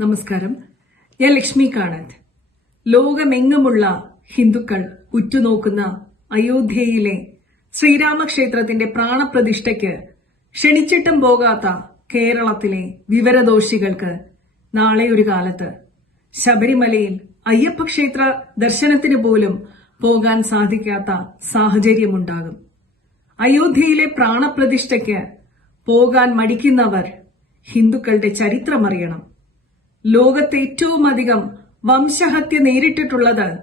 നമസ്കാരം. ഞാൻ ലക്ഷ്മി കാണത്ത് ലോകമെങ്ങുമുള്ള ഹിന്ദുക്കൾ ഉറ്റുനോക്കുന്ന അയോധ്യയിലെ ശ്രീരാമക്ഷേത്രത്തിന്റെ പ്രാണപ്രതിഷ്ഠയ്ക്ക് ക്ഷണിച്ചിട്ടും പോകാത്ത കേരളത്തിലെ വിവരദോഷികൾക്ക് നാളെ ഒരു കാലത്ത് ശബരിമലയിൽ അയ്യപ്പക്ഷേത്ര ദർശനത്തിന് പോലും പോകാൻ സാധിക്കാത്ത സാഹചര്യമുണ്ടാകും. അയോധ്യയിലെ പ്രാണപ്രതിഷ്ഠയ്ക്ക് പോകാൻ മടിക്കുന്നവർ ഹിന്ദുക്കളുടെ ചരിത്രമറിയണം. ലോകത്ത് ഏറ്റവും അധികം വംശഹത്യ നേരിട്ടിട്ടുള്ളത്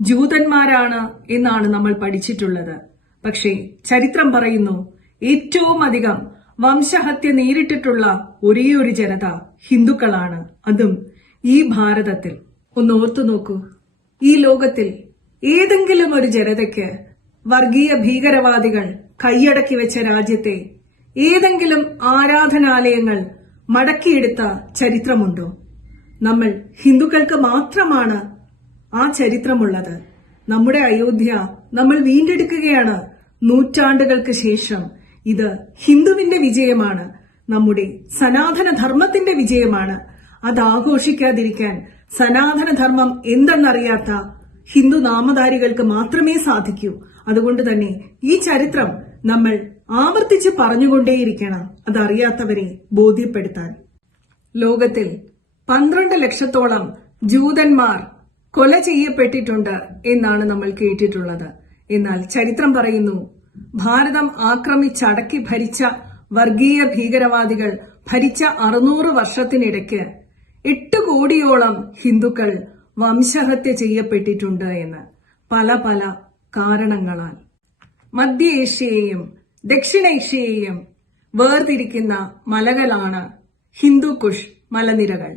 ജൂതന്മാരാണ് എന്നാണ് നമ്മൾ പഠിച്ചിട്ടുള്ളത്. പക്ഷേ ചരിത്രം പറയുന്നു ഏറ്റവും അധികം വംശഹത്യ നേരിട്ടിട്ടുള്ള ഒരേ ഒരു ജനത ഹിന്ദുക്കളാണ്. അതും ഈ ഭാരതത്തിൽ. ഒന്ന് ഓർത്തു നോക്കൂ ഈ ലോകത്തിൽ ഏതെങ്കിലും ഒരു ജനതയ്ക്ക് വർഗീയ ഭീകരവാദികൾ കൈയടക്കി വെച്ച രാജ്യത്തെ ഏതെങ്കിലും ആരാധനാലയങ്ങൾ മടക്കിയെടുത്ത ചരിത്രമുണ്ടോ? നമ്മൾ ഹിന്ദുക്കൾക്ക് മാത്രമാണ് ആ ചരിത്രമുള്ളത്. നമ്മുടെ അയോധ്യ നമ്മൾ വീണ്ടെടുക്കുകയാണ് നൂറ്റാണ്ടുകൾക്ക് ശേഷം. ഇത് ഹിന്ദുവിന്റെ വിജയമാണ്. നമ്മുടെ സനാതന ധർമ്മത്തിന്റെ വിജയമാണ്. അത് ആഘോഷിക്കാതിരിക്കാൻ സനാതനധർമ്മം എന്തെന്നറിയാത്ത ഹിന്ദു നാമധാരികൾക്ക് മാത്രമേ സാധിക്കൂ. അതുകൊണ്ട് തന്നെ ഈ ചരിത്രം നമ്മൾ ആവർത്തിച്ച് പറഞ്ഞുകൊണ്ടേയിരിക്കണം. അതറിയാത്തവരെ ബോധ്യപ്പെടുത്താൻ. ലോകത്തിൽ പന്ത്രണ്ട് ലക്ഷത്തോളം ജൂതന്മാർ കൊല ചെയ്യപ്പെട്ടിട്ടുണ്ട് എന്നാണ് നമ്മൾ കേട്ടിട്ടുള്ളത്. എന്നാൽ ചരിത്രം പറയുന്നു ഭാരതം ആക്രമിച്ചടക്കി ഭരിച്ച വർഗീയ ഭീകരവാദികൾ ഭരിച്ച അറുന്നൂറ് വർഷത്തിനിടയ്ക്ക് എട്ട് കോടിയോളം ഹിന്ദുക്കൾ വംശഹത്യ ചെയ്യപ്പെട്ടിട്ടുണ്ട് എന്ന്. പല പല കാരണങ്ങളാൽ. മധ്യ ഏഷ്യയെയും ദക്ഷിണേഷ്യയെയും വേർതിരിക്കുന്ന മലകളാണ് ഹിന്ദുക്കുഷ് മലനിരകൾ.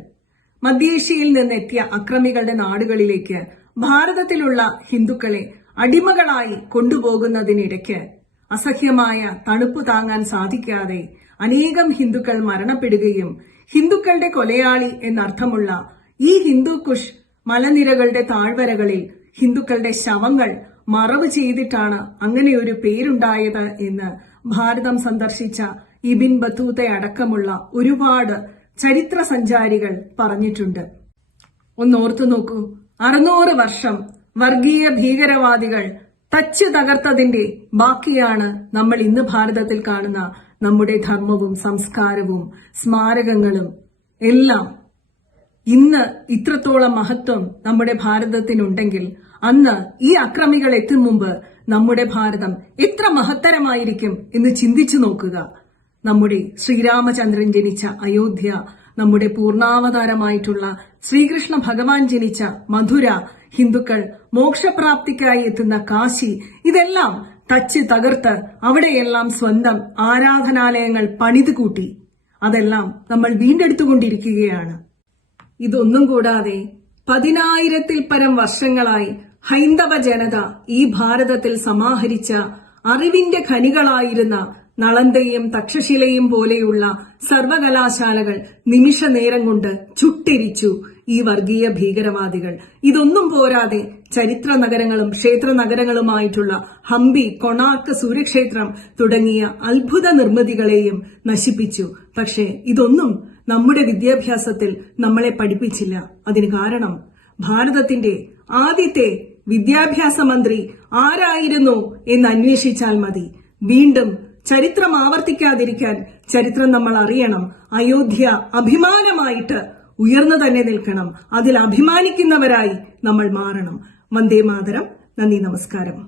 മധ്യേഷ്യയിൽ നിന്നെത്തിയ അക്രമികളുടെ നാടുകളിലേക്ക് ഭാരതത്തിലുള്ള ഹിന്ദുക്കളെ അടിമകളായി കൊണ്ടുപോകുന്നതിനിടയ്ക്ക് അസഹ്യമായ തണുപ്പ് താങ്ങാൻ സാധിക്കാതെ അനേകം ഹിന്ദുക്കൾ മരണപ്പെടുകയും ഹിന്ദുക്കളുടെ കൊലയാളി എന്നർത്ഥമുള്ള ഈ ഹിന്ദു കുഷ് മലനിരകളുടെ താഴ്വരകളിൽ ഹിന്ദുക്കളുടെ ശവങ്ങൾ മറവ് ചെയ്തിട്ടാണ് അങ്ങനെയൊരു പേരുണ്ടായത് എന്ന് ഭാരതം സന്ദർശിച്ച ഇബിൻ ബത്തൂത്തെ അടക്കമുള്ള ഒരുപാട് ചരിത്ര സഞ്ചാരികൾ പറഞ്ഞിട്ടുണ്ട്. ഒന്നോർത്തു നോക്കൂ. അറുന്നൂറ് വർഷം വർഗീയ ഭീകരവാദികൾ തച്ച് തകർത്തതിന്റെ ബാക്കിയാണ് നമ്മൾ ഇന്ന് ഭാരതത്തിൽ കാണുന്ന നമ്മുടെ ധർമ്മവും സംസ്കാരവും സ്മാരകങ്ങളും എല്ലാം. ഇന്ന് ഇത്രത്തോളം മഹത്വം നമ്മുടെ ഭാരതത്തിനുണ്ടെങ്കിൽ അന്ന് ഈ അക്രമികൾ എത്തും മുമ്പ് നമ്മുടെ ഭാരതം എത്ര മഹത്തരമായിരിക്കും എന്ന് ചിന്തിച്ചു നോക്കുക. നമ്മുടെ ശ്രീരാമചന്ദ്രൻ ജനിച്ച അയോധ്യ നമ്മുടെ പൂർണാവതാരമായിട്ടുള്ള ശ്രീകൃഷ്ണ ഭഗവാൻ ജനിച്ച മധുര ഹിന്ദുക്കൾ മോക്ഷപ്രാപ്തിക്കായി എത്തുന്ന കാശി ഇതെല്ലാം തച്ച് തകർത്ത് അവിടെയെല്ലാം സ്വന്തം ആരാധനാലയങ്ങൾ പണിതു കൂട്ടി അതെല്ലാം നമ്മൾ വീണ്ടെടുത്തുകൊണ്ടിരിക്കുകയാണ്. ഇതൊന്നും കൂടാതെ പതിനായിരത്തിൽ പരം വർഷങ്ങളായി ഹൈന്ദവ ജനത ഈ ഭാരതത്തിൽ സമാഹരിച്ച അറിവിന്റെ ഖനികളായിരുന്ന നളന്തയും തക്ഷശിലയും പോലെയുള്ള സർവകലാശാലകൾ നിമിഷ നേരം കൊണ്ട് ചുട്ടിരിച്ചു ഈ വർഗീയ ഭീകരവാദികൾ. ഇതൊന്നും പോരാതെ ചരിത്ര നഗരങ്ങളും ക്ഷേത്ര നഗരങ്ങളുമായിട്ടുള്ള ഹംപി കൊണാർക്ക് സൂര്യക്ഷേത്രം തുടങ്ങിയ അത്ഭുത നിർമ്മിതികളെയും നശിപ്പിച്ചു. പക്ഷേ ഇതൊന്നും നമ്മുടെ വിദ്യാഭ്യാസത്തിൽ നമ്മളെ പഠിപ്പിച്ചില്ല. അതിന് കാരണം ഭാരതത്തിന്റെ ആദ്യത്തെ വിദ്യാഭ്യാസ മന്ത്രി ആരായിരുന്നു എന്ന് അന്വേഷിച്ചാൽ മതി. വീണ്ടും ചരിത്രം ആവർത്തിക്കാതിരിക്കാൻ ചരിത്രം നമ്മൾ അറിയണം. അയോധ്യ അഭിമാനമായിട്ട് ഉയർന്നു തന്നെ നിൽക്കണം. അതിൽ അഭിമാനിക്കുന്നവരായി നമ്മൾ മാറണം. വന്ദേ മാതരം. നന്ദി നമസ്കാരം.